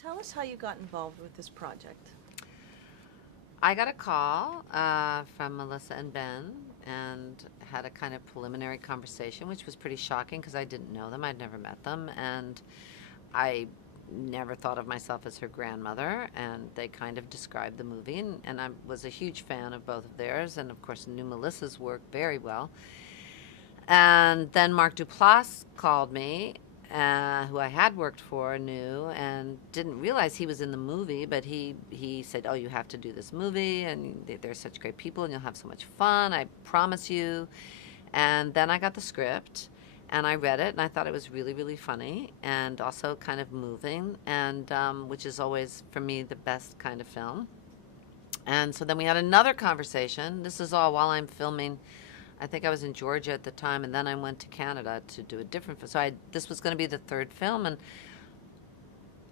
Tell us how you got involved with this project. I got a call from Melissa and Ben and had a kind of preliminary conversation, which was pretty shocking because I didn't know them. I'd never met them. And I never thought of myself as her grandmother. And they kind of described the movie. And I was a huge fan of both of theirs. And of course, knew Melissa's work very well. And then Mark Duplass called me, who I had worked for, knew, and didn't realize he was in the movie. But he said, "Oh, you have to do this movie, and they're such great people, and you'll have so much fun. I promise you." And then I got the script, and I read it, and I thought it was really, really funny, and also kind of moving, and which is always for me the best kind of film. And so then we had another conversation. This is all while I'm filming. I think I was in Georgia at the time, and then I went to Canada to do a different film. So this was going to be the third film, and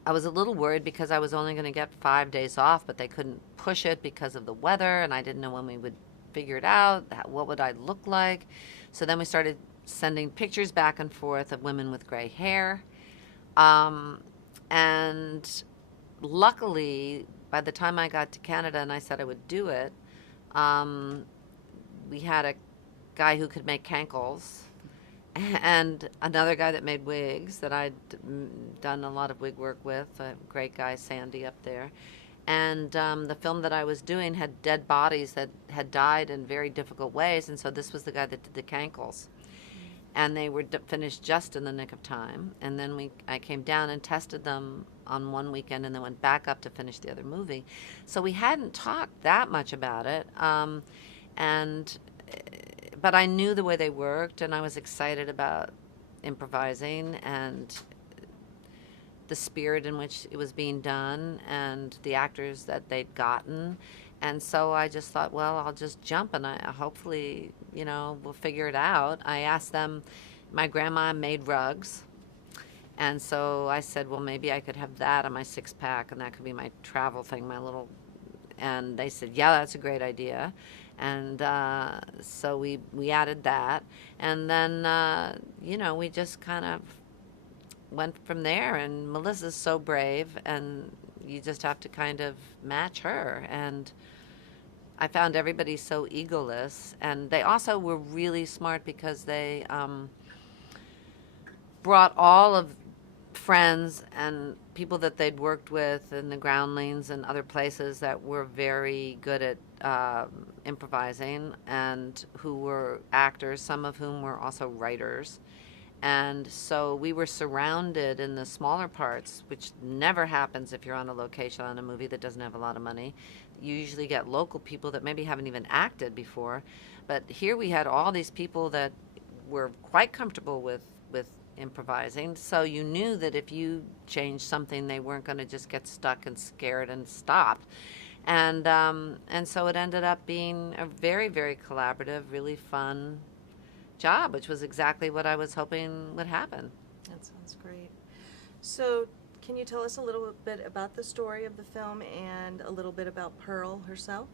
I was a little worried because I was only going to get 5 days off, but they couldn't push it because of the weather, and I didn't know when we would figure it out. What would I look like? So then we started sending pictures back and forth of women with gray hair, and luckily, by the time I got to Canada and I said I would do it, um, we had a guy who could make cankles and another guy that made wigs that I'd done a lot of wig work with, a great guy, Sandy, up there. And the film that I was doing had dead bodies that had died in very difficult ways, and so this was the guy that did the cankles. And they were finished just in the nick of time. And then I came down and tested them on one weekend and then went back up to finish the other movie. So we hadn't talked that much about it. And but I knew the way they worked, and I was excited about improvising and the spirit in which it was being done and the actors that they'd gotten. And so I just thought, well, I'll just jump, and hopefully, we'll figure it out. I asked them, my grandma made rugs. And so I said, well, maybe I could have that on my six pack, and that could be my travel thing, my little. And they said, yeah, that's a great idea. And so we added that. And then, we just kind of went from there. And Melissa's so brave, and you just have to kind of match her. And I found everybody so egoless. And they also were really smart because they brought all of friends and people that they'd worked with in the groundlings and other places that were very good at improvising and who were actors, some of whom were also writers. And so we were surrounded in the smaller parts, which never happens if you're on a location on a movie that doesn't have a lot of money. You usually get local people that maybe haven't even acted before. But here we had all these people that were quite comfortable with improvising. So you knew that if you changed something, they weren't going to just get stuck and scared and stop. And so it ended up being a very, very collaborative, really fun job, which was exactly what I was hoping would happen. That sounds great. So, can you tell us a little bit about the story of the film and a little bit about Pearl herself?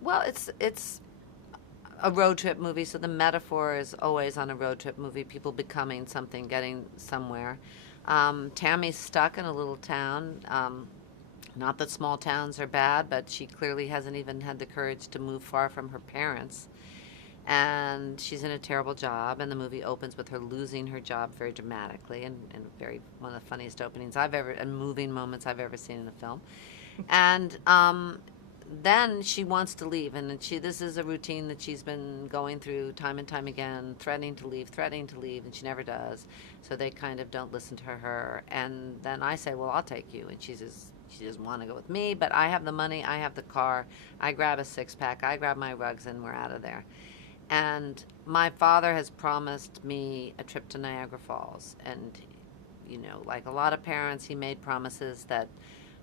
Well, it's a road trip movie, so the metaphor is always on a road trip movie, people becoming something, getting somewhere. Tammy's stuck in a little town. Not that small towns are bad, but she clearly hasn't even had the courage to move far from her parents. And she's in a terrible job, and the movie opens with her losing her job very dramatically, and very one of the funniest openings and moving moments I've ever seen in a film. And then she wants to leave, and this is a routine that she's been going through time and time again, threatening to leave, and she never does. So they kind of don't listen to her. And then I say, well, I'll take you. And she doesn't want to go with me, but I have the money, I have the car, I grab a six-pack, I grab my rugs, and we're out of there. And my father has promised me a trip to Niagara Falls. And, like a lot of parents, he made promises that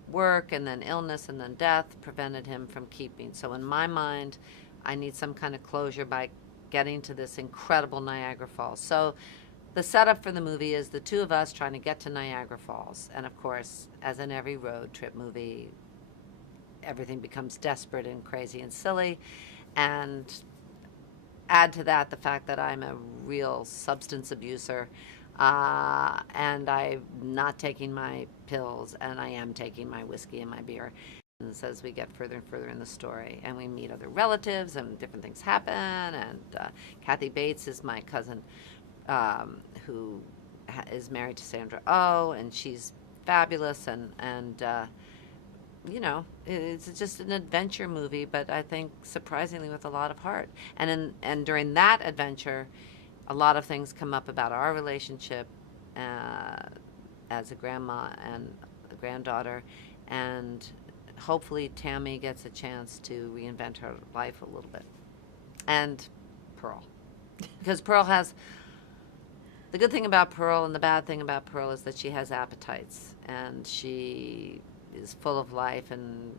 work and then illness and then death prevented him from keeping. So in my mind, I need some kind of closure by getting to this incredible Niagara Falls. So the setup for the movie is the two of us trying to get to Niagara Falls. And of course, as in every road trip movie, everything becomes desperate and crazy and silly. And add to that the fact that I'm a real substance abuser. And I'm not taking my pills, and I am taking my whiskey and my beer. And as we get further and further in the story, and we meet other relatives, and different things happen. And Kathy Bates is my cousin, who is married to Sandra Oh, and she's fabulous. And it's just an adventure movie, but I think surprisingly with a lot of heart. And during that adventure, a lot of things come up about our relationship uh, as a grandma and a granddaughter, and hopefully Tammy gets a chance to reinvent her life a little bit, and Pearl, because Pearl has the good thing about Pearl and the bad thing about Pearl is that she has appetites, and she is full of life and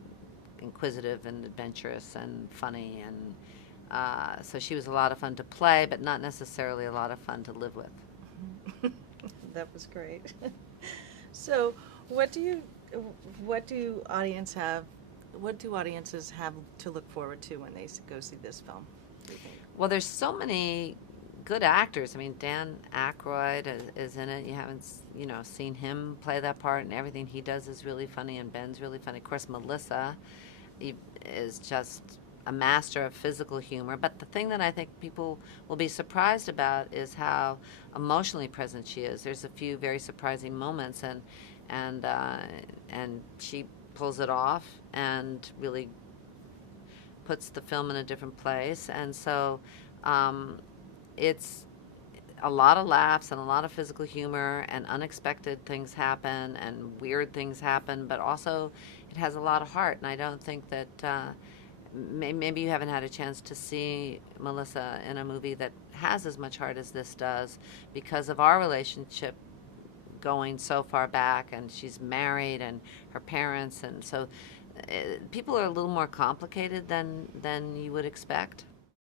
inquisitive and adventurous and funny, and so she was a lot of fun to play, but not necessarily a lot of fun to live with. That was great. So, what do you, what do audiences have to look forward to when they go see this film, do you think? Well, there's so many good actors. I mean, Dan Aykroyd is in it. You haven't, seen him play that part, and everything he does is really funny, and Ben's really funny. Of course, Melissa is just a master of physical humor. But the thing that I think people will be surprised about is how emotionally present she is. There's a few very surprising moments, and she pulls it off and really puts the film in a different place. And so it's a lot of laughs and a lot of physical humor, and unexpected things happen and weird things happen, but also it has a lot of heart. And I don't think that maybe you haven't had a chance to see Melissa in a movie that has as much heart as this does, because of our relationship going so far back, and she's married and her parents, and so people are a little more complicated than you would expect.